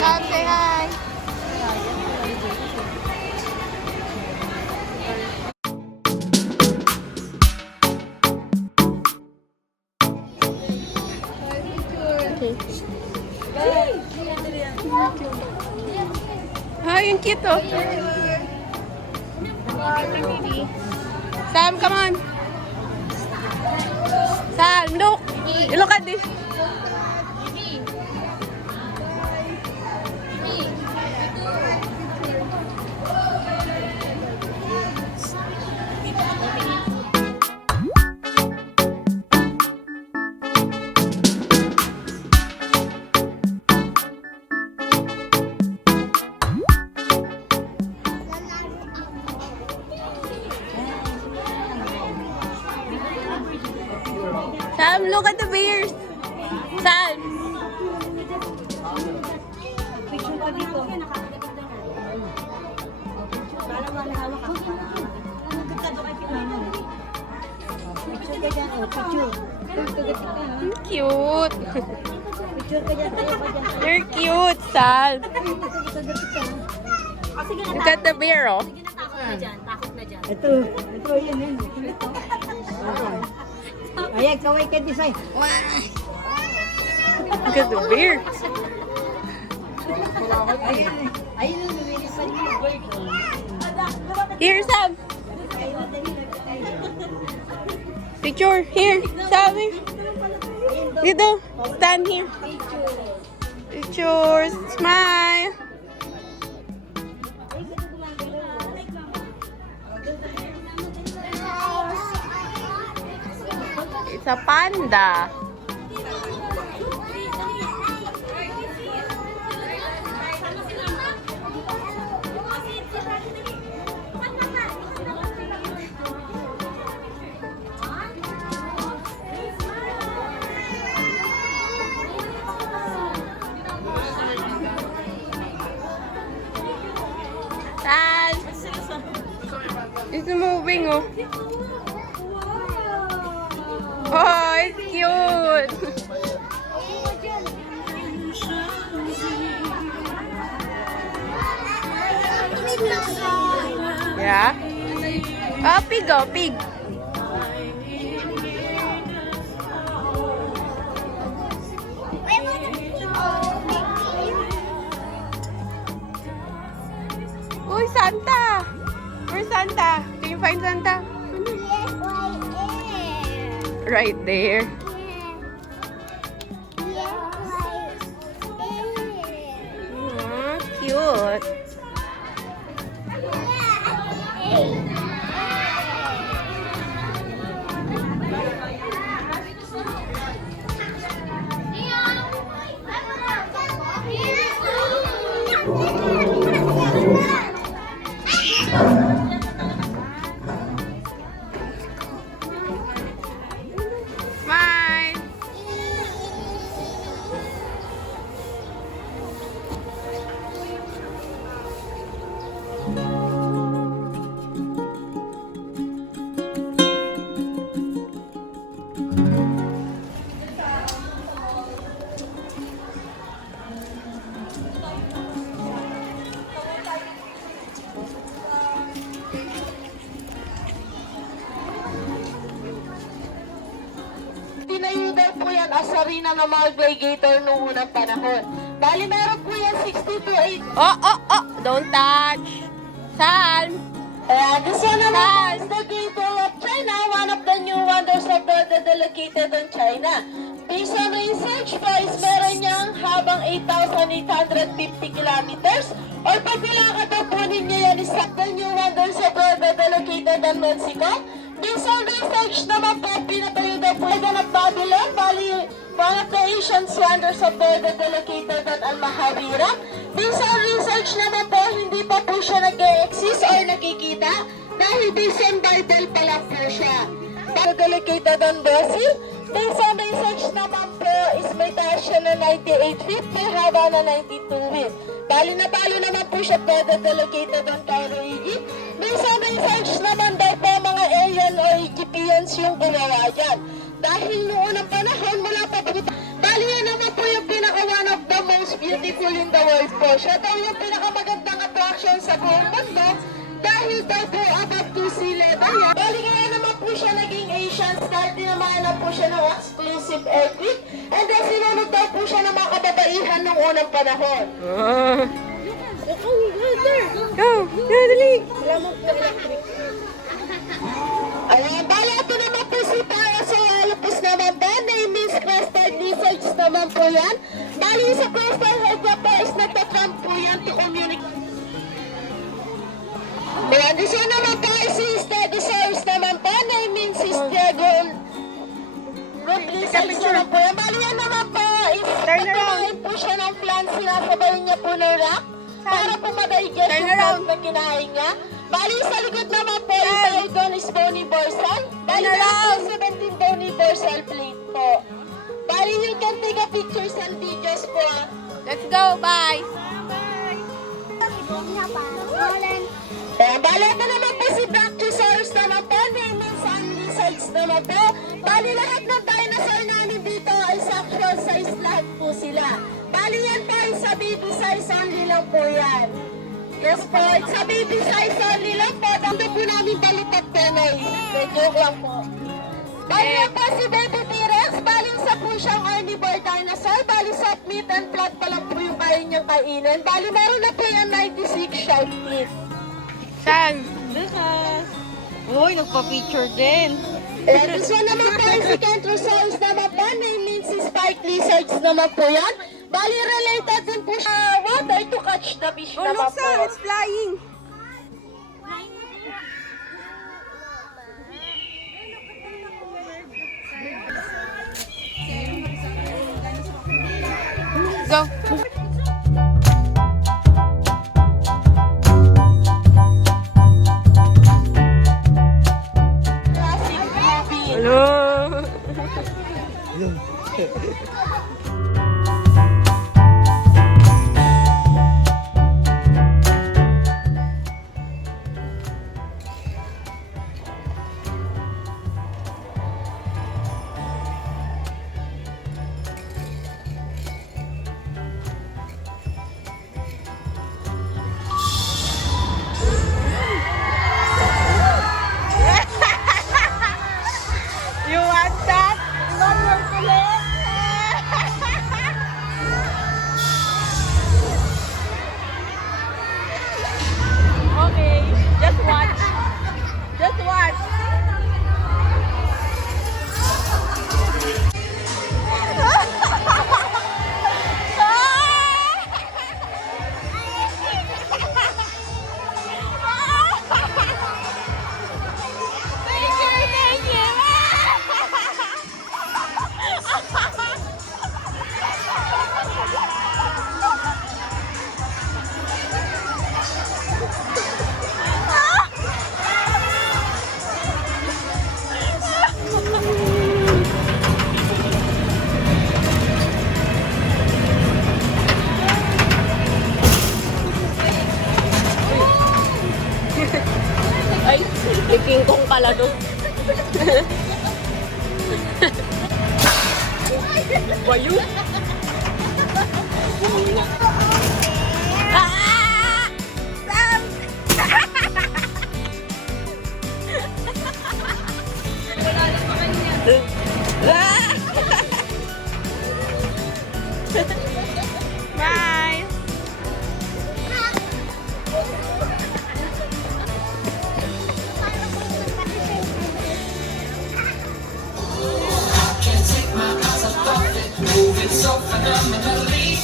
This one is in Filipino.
Sam, say hi. Ay, yung cute oh. Sam, come on. Sam, look. Look at this. Sam, look at the bears. Sam. Picture ka dito. Picture ka dyan, oh, picture. Cute. Picture ka dyan, tayo ka dyan. You're cute, Sam. Look at the bear, oh. Takot na dyan. Ito, yan. Ayan, kaway ka design. Look at the bear. Ayun, lumilisan yung bird. Here, Sam. Picture. Here, Sam. Dito. Stand here. Picture. Smile. It's a panda. Dad, it's moving, oh. Oh, it's cute. Yeah. Oh, pig, oh, pig. Uy, Santa. Where's Santa? Can you find Santa? Right there. Aw, cute. Smile. Tinayo daw po yan as arena ng mga gladiator noong unang panahon. Bali, meron po yan 60 to 8. Oh, don't touch. Sam. This one naman is the Great Wall of China, one of the new wonders of the world located in China. Based on research guys, meron niyang habang 8,850 kilometers. Or pag nilakad daw po ninyo yan, is the new wonders of the world located in Mexico. Based on research naman po, pinatayo daw po yan ng Babylon, bali one of the Asian wonders of the world located in Al-Mahavira. Based on research naman po, hindi pa po siya nag-exist or nakikita dahil based on Bible pa lang po siya. Located in Brazil. Based on research naman po, is may taas siya na 98 feet, may haba na 92 feet. Bali na balo naman po siya located in Cairo, Egypt. Based on research naman daw po mga alien or Egyptians yung gumawa dyan. Dahil noong unang panahon, wala pa po. Bali yan naman po yung pinaka one of the most beautiful in the world po. Siya daw yung pinakamagandang attraction sa buong mundo dahil daw po above to sea level yan. Bali kaya naman po siya naging Asian star, tinamahan na po siya ng exclusive earthquake, and then sinunod daw po siya ng mga kababaihan nung unang panahon. Go! Go, dali! Ayan, bali ito naman po si Parasaurolophus naman po, name is crested lizards naman po yan. Bali sa coastal head niya po is nagtatrump po yan to communicate. Ayan, this one naman po is si Stegosaurus naman po, name means si Stegon. Root lizards naman po yan. Bali yan naman po is Turn around. nagkakain po siya ng plants, sinasabayin niya po ng rock para po ma-digest Turn yung around. plants na kinain niya. Bali sa likod naman po yung Pterodon is bony dorsal. Bali Turn around. na 17 bony dorsal plate po. Bali you can take a pictures and videos po. Let's go! Bye! Kaya bali ito naman po si Brachiosaurus naman po. Name means sun lizards naman po. Bali lahat ng dinosaur namin dito ay actual size lahat po sila. Bali yan po ay sa baby size only lang po yan. Yes po, sa baby size only lang po. Dito po namin balikat penoy. Joke lang po. Bali yan po si baby T-Rex. Bali isa po siyang carnivore dinosaur. Bali soft meat and flat pa lang po yung kaya niyang kainin. Bali meron na po yan 96 sharp teeth. Saan? Lucas! Uy, nagpa-picture din. And this one naman po si Kentrosaurus naman po. Name means si spike lizards naman po yan. Bali related din po siya water to catch the fish Oh, naman look, po. Sam! It's flying! Go! Classic movie. Hello! You want that? Okay, just watch. Just watch. Thank Ay, King Kong pala doon. Bayu. Ah! Sam! Wala na pa kanya. Bye! Moving so phenomenally.